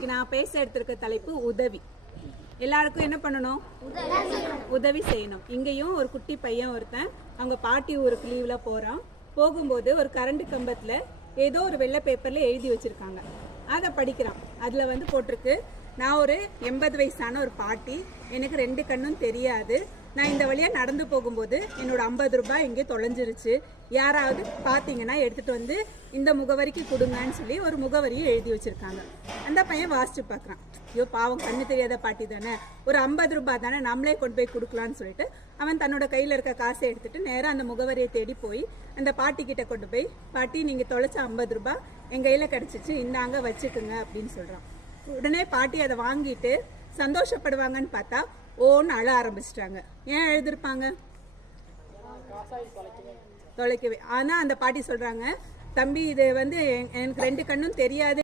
இன்னைக்கு நான் பேச எடுத்திருக்க தலைப்பு உதவி. எல்லாருக்கும் என்ன பண்ணணும்? உதவி செய்யணும். இங்கேயும் ஒரு குட்டி பையன் ஒருத்தன் அவங்க பாட்டி ஊருக்கு லீவ்ல போறான். போகும்போது ஒரு கரண்ட் கம்பத்துல ஏதோ ஒரு வெள்ளை பேப்பர்ல எழுதி வச்சிருக்காங்க. அதை படிக்கிறான். அதுல போட்டிருக்கு, நான் ஒரு 80 வயசான ஒரு பாட்டி, எனக்கு 2 கண்ணும் தெரியாது, நான் இந்த வழியா நடந்து போகும்போது என்னோட 50 ரூபாய் இங்கே தொலைஞ்சிருச்சு, யாராவது பார்த்தீங்கன்னா எடுத்துட்டு இந்த முகவரிக்கு கொடுங்கன்னு சொல்லி ஒரு முகவரியை எழுதி வச்சிருக்காங்க. அந்த பையன் வாசிச்சு பார்க்குறான். ஐயோ பாவம், கண்ணு தெரியாத பாட்டி தானே, ஒரு 50 ரூபாய் தானே, நம்மளே கொண்டு போய் கொடுக்கலான்னு சொல்லிட்டு அவன் தன்னோட கையில் இருக்க காசை எடுத்துட்டு நேராக அந்த முகவரியை தேடி போய் அந்த பாட்டி கிட்ட கொண்டு போய், பாட்டி நீங்கள் தொலைச்ச 50 ரூபாய் என் கையில் கிடச்சிச்சு, இந்தாங்க வச்சுக்குங்க அப்படின்னு சொல்கிறான். உடனே பாட்டி அதை வாங்கிட்டு சந்தோஷப்படுவாங்கன்னு பார்த்தா ஓன்னு அழ ஆரம்பிச்சிட்டாங்க. ஏன் எழுதிருப்பாங்க? தொலைக்கவே. ஆனால் அந்த பாட்டி சொல்கிறாங்க, தம்பி இது எனக்கு 2 கண்ணும் தெரியாது,